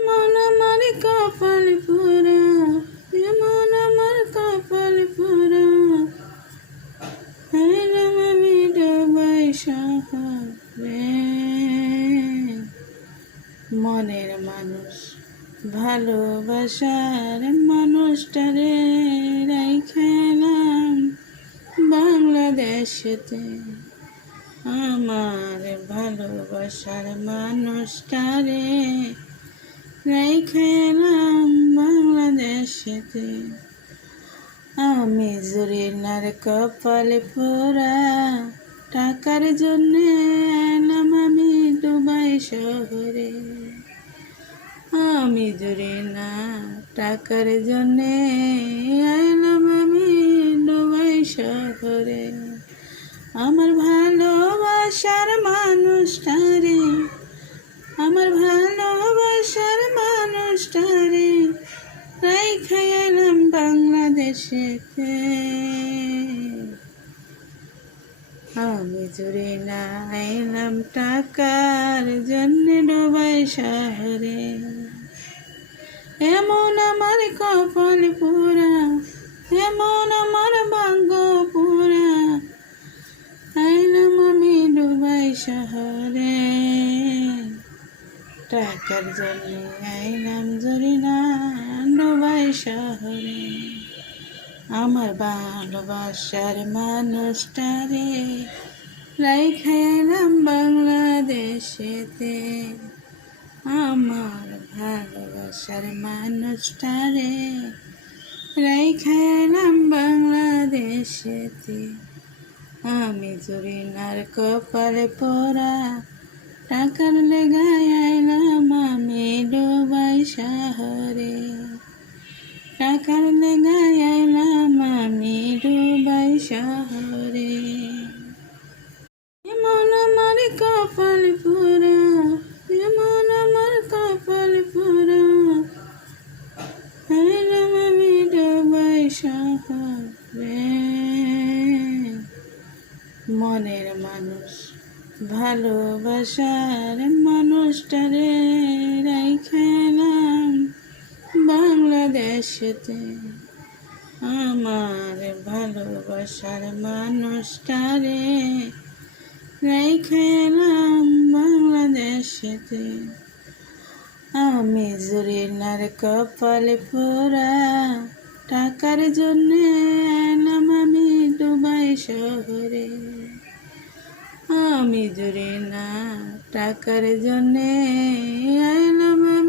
এমন আমার কপাল পোড়া, এমন আমার কপাল পোড়া, এলাম আমি ডুবাই শহরে। মনের মানুষ, ভালোবাসার মানুষটারে রাইখালাম বাংলাদেশেতে। আমার ভালোবাসার মানুষটারে রাইখালাম বাংলাদেশেতে। আমি জরিনার কপালে পোড়া, টাকার জন্যে এলাম আমি দুবাই শহরে। আমি জরিনা টাকার জন্যে এলাম আমি দুবাই শহরে। আমার ভালোবাসার মানুষটারে, আমার ভালোবাসার মানুষটারে রাইখা এলাম বাংলাদেশেতে। আমি জুড়ে না এলাম টাকার জন্য ডুবাই শহরে। এমন আমার কপাল পোড়া, এমন আমার ভাগ্য পোড়া, এলাম আমি ডুবাই শহরে। টাকার জন্য এলাম জরিনা ডুবাই শহরে। আমার ভালোবাসার মানুষটারে রাইখা এলাম বাংলাদেশেতে। আমার ভালোবাসার মানুষটারে রাইখা এলাম বাংলাদেশেতে। আমি জরিনার কপালে পোড়া, টাকার লেগায় এলাম আমি ডুবাই শহরে। টাকার লেগায় এলাম আমি ডুবাই শহরে। এমন আমার কপাল পোড়া, এমন আমার কপাল পোড়া, এলাম আমি ডুবাই শহরে। মনের মানুষ, ভালোবাসার মানুষটারে রাইখা এলাম বাংলাদেশেতে। আমার ভালোবাসার মানুষটারে রাইখা এলাম বাংলাদেশেতে। আমি জরিনার কপালে পোড়া, টাকার জন্য এলাম আমি দুবাই শহরে। আমি জরিনা টাকার জন্য এলাম আমি